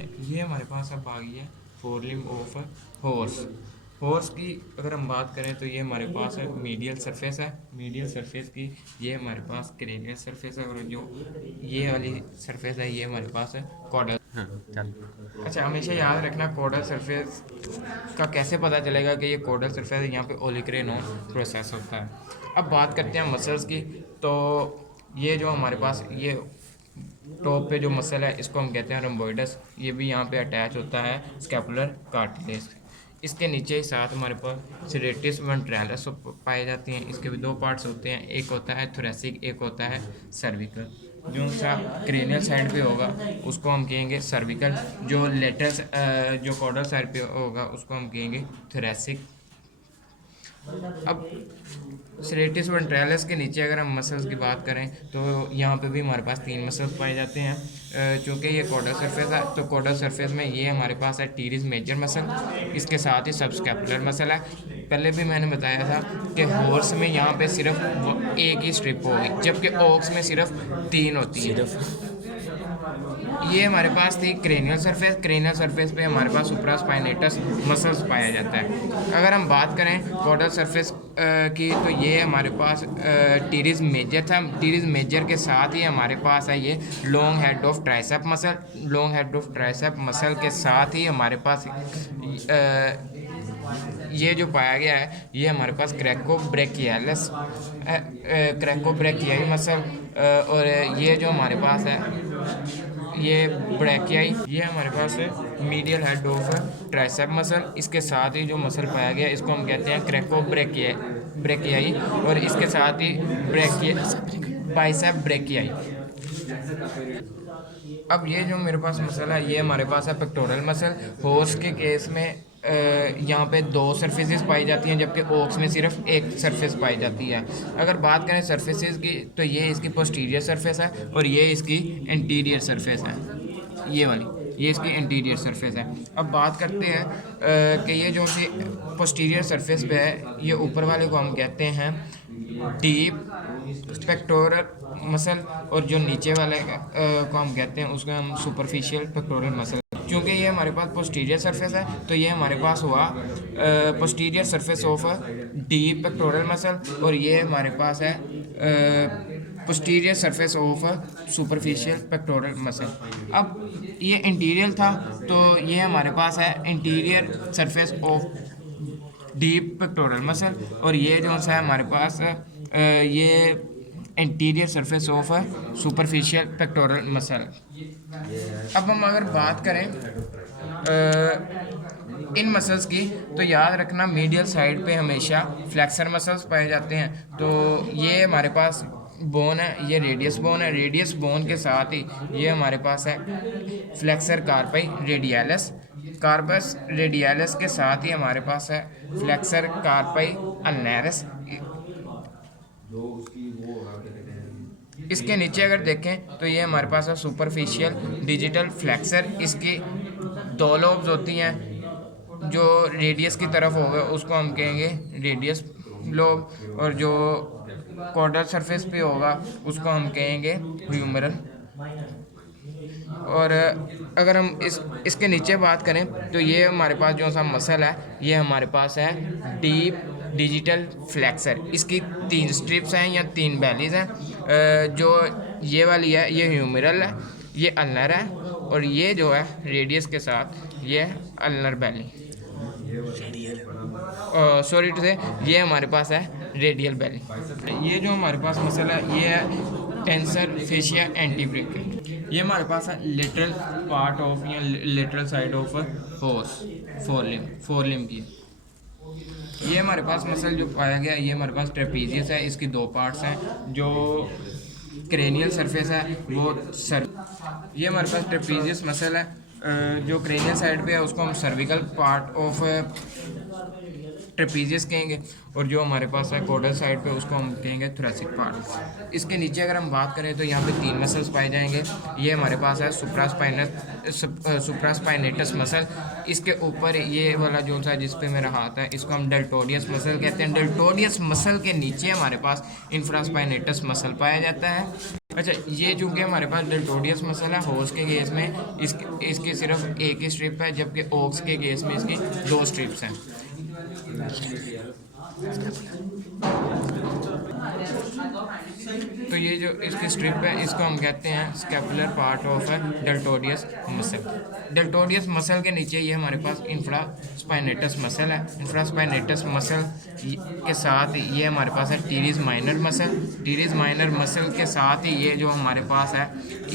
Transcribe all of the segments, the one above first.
देखें, ये हमारे पास अब आ गई है four limb of horse. Horse की अगर हम बात करें तो ये हमारे पास है मीडियल सरफेस है। मीडियल सरफेस की ये हमारे पास क्रेनियल सरफेस है, और जो ये वाली सरफेस है ये हमारे पास है कॉर्डल। हाँ चल। अच्छा, हमेशा याद रखना कॉर्डल सरफेस का कैसे पता चलेगा कि ये कॉर्डल सरफेस है, यहाँ पे ओलिक्रेनोन प्रोसेस होता है। अब बात करते हैं मसल्स की। तो ये जो हमारे पास ये टॉप पे जो मसल है इसको हम कहते हैं रम्बोइडस। ये भी यहाँ पे अटैच होता है स्कैपुलर कार्टिलेज। इसके नीचे ही साथ हमारे पास सेरेटिस वेंट्रैलिस पाए जाती हैं। इसके भी दो पार्ट्स होते हैं, एक होता है थोरेसिक, एक होता है सर्विकल। जो सा क्रेनियल साइड पे होगा उसको हम कहेंगे सर्विकल, जो लेटरल जो कॉर्डल साइड पे होगा उसको हम कहेंगे थोरेसिक। अब सेरेटिस वेंट्रैलिस के नीचे अगर हम मसल्स की बात करें तो यहाँ पे भी हमारे पास तीन मसल्स पाए जाते हैं। चूँकि ये कॉर्डल सरफेस है तो कॉर्डल सरफेस में ये हमारे पास है टीरिस मेजर मसल, इसके साथ ही सबस्कैपुलर मसल है। पहले भी मैंने बताया था कि हॉर्स में यहाँ पे सिर्फ एक ही स्ट्रिप होगी, जबकि ऑक्स में सिर्फ तीन होती है। ये हमारे पास थी क्रेनियल सरफेस। क्रेनियल सरफेस पे हमारे पास सुप्रास्पाइनेटस मसल्स पाया जाता है। अगर हम बात करें कॉर्डल सरफेस की तो ये हमारे पास टीरिस मेजर था। टीरिस मेजर के साथ ही हमारे पास है ये long head of tricep muscle. Long head of tricep muscle के साथ ही हमारे पास ये जो पाया गया है ये हमारे पास क्रैकोब्रेकियालिस क्रैकोब्रेकियाई मसल। और ये जो हमारे पास है ये ब्रैकियाई, ये हमारे पास है medial head of tricep muscle. इसके साथ ही जो मसल पाया गया इसको हम कहते हैं क्रैकोब्रेकियाई, और इसके साथ ही ब्रैकिया बाइसेप ब्रेकियाई। अब ये जो मेरे पास मसल है ये हमारे पास है पेक्टोरल मसल। हॉर्स के केस में यहाँ पे दो सरफेसेस पाई जाती हैं, जबकि ऑक्स में सिर्फ एक सरफेस पाई जाती है। अगर बात करें सरफेसेस की तो ये इसकी पोस्टीरियर सरफेस है और ये इसकी इंटीरियर सरफेस है। ये वाली ये इसकी इंटीरियर सरफेस है। अब बात करते हैं कि ये जो सी पोस्टीरियर सरफेस पे है ये ऊपर वाले को हम कहते हैं डीप पेक्टोरल मसल, और जो नीचे वाले को हम कहते हैं उसको हम सुपरफिशियल पेक्टोरल मसल। क्योंकि ये हमारे पास पोस्टीरियर सरफेस है तो ये हमारे पास हुआ posterior surface of deep pectoral muscle, और ये हमारे पास है posterior surface of superficial pectoral muscle. अब ये इंटीरियर था तो ये हमारे पास है interior surface of deep pectoral muscle, और ये जो सा है हमारे पास ये interior surface of superficial pectoral muscle. अब हम अगर बात करें इन मसल्स की तो याद रखना मीडियल साइड पे हमेशा फ्लेक्सर मसल्स पाए जाते हैं। तो ये हमारे पास बोन है, ये रेडियस बोन है। रेडियस बोन के साथ ही ये हमारे पास है flexor carpi radialis. Carpus radialis के साथ ही हमारे पास है फ्लेक्सर कार्पाई अल्नरिस। इसके नीचे अगर देखें तो ये हमारे पास है सुपरफिशियल डिजिटल फ्लेक्सर। इसकी दो लोब्स होती हैं, जो रेडियस की तरफ होगा उसको हम कहेंगे रेडियस लोब, और जो कॉर्डल सरफेस पे होगा उसको हम कहेंगे ह्यूमरल। और अगर हम इसके नीचे बात करें तो ये हमारे पास जो सा मसल है ये हमारे पास है डीप डिजिटल फ्लेक्सर। इसकी तीन स्ट्रिप्स हैं या तीन बैलीज हैं। जो ये वाली है ये ह्यूमरल है, ये अल्नर है, और ये जो है रेडियस के साथ ये अल्नर बैली। सॉरी टू से ये हमारे पास है रेडियल बैली। ये जो हमारे पास मसल है ये है टेंसर फेशिया एंटीब्रेकियल। ये हमारे पास है लेटरल पार्ट ऑफ या lateral side of horse four limb की। ये हमारे पास मसल जो पाया गया ये हमारे पास ट्रेपीजियस है। इसकी दो पार्ट्स हैं, जो क्रेनियल सरफेस है वो ये हमारे पास ट्रेपीजियस मसल है। जो क्रेनियल साइड पे है उसको हम सर्विकल पार्ट ऑफ ट्रेपीजियस कहेंगे, और जो हमारे पास है कॉर्डल साइड पे उसको हम कहेंगे थोरेसिक पार्ट। इसके नीचे अगर हम बात करें तो यहाँ पे तीन मसल्स पाए जाएंगे। ये हमारे पास है सुप्रास्पाइनेटस मसल। इसके ऊपर ये वाला जो सा जिस पे मेरा हाथ है इसको हम डेल्टोडियस मसल कहते हैं। डेल्टोडियस मसल के नीचे हमारे पास इंफ्रास्पाइनेटस मसल पाया जाता है। अच्छा, ये चूँकि हमारे पास डेल्टोडियस मसल है, होस के केस में इसकी सिर्फ एक ही स्ट्रिप है, जबकि ओक्स के केस में इसकी 2 स्ट्रिप्स हैं। तो ये जो इसकी स्ट्रिप है इसको हम कहते हैं scapular part of deltoideus muscle. Deltoideus muscle के नीचे ये हमारे पास इंफ्रास्पाइनेटस मसल है। इंफ्रास्पाइनेटस मसल के साथ ये हमारे पास है teres minor muscle. Teres minor muscle के साथ ही ये जो हमारे पास है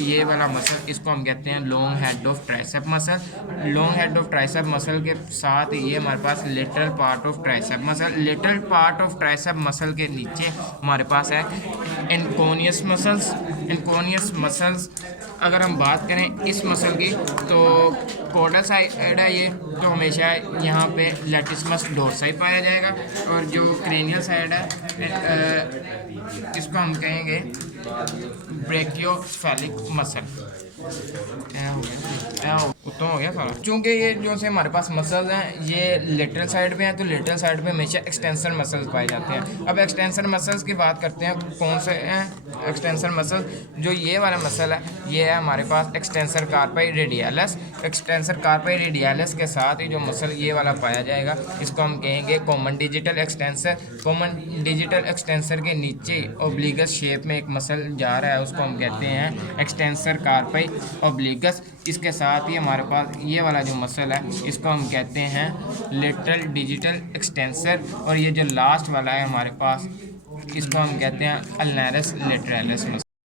ये वाला मसल, इसको हम कहते हैं long head of tricep muscle. Long head of tricep muscle के साथ ही ये हमारे पास lateral part of tricep muscle. Lateral part of tricep muscle के नीचे हमारे पास है इनकोनियस मसल्स। इनकोनियस मसल्स अगर हम बात करें इस मसल की तो कॉर्डल साइड है ये, तो हमेशा यहाँ पे लैटिसमस डोर्साई पाया जाएगा। और जो क्रेनियल साइड है इसको हम कहेंगे ब्रेकियोफेलिक मसल। उत्तम हो गया सारा। चूँकि ये जो से हमारे पास मसल्स हैं ये लेटरल साइड पे हैं, तो लेटरल साइड पे हमेशा एक्सटेंसर मसल्स पाए जाते हैं। अब एक्सटेंसर मसल्स की बात करते हैं, कौन से हैं एक्सटेंसर मसल। जो ये वाला मसल है ये है हमारे पास extensor carpi radialis. Extensor carpi radialis के साथ ही जो मसल ये वाला पाया जाएगा इसको हम कहेंगे common digital extensor. Common digital extensor के नीचे ओब्लिगस शेप में एक मसल जा रहा है उसको हम कहते हैं एक्सटेंसर कार्पाई ओब्लिगस। इसके साथ ही हमारे पास ये वाला जो मसल है इसको हम कहते हैं लेटरल डिजिटल एक्सटेंसर। और ये जो लास्ट वाला है हमारे पास इसको हम कहते हैं अल्नारिस लेटरलिस मसल।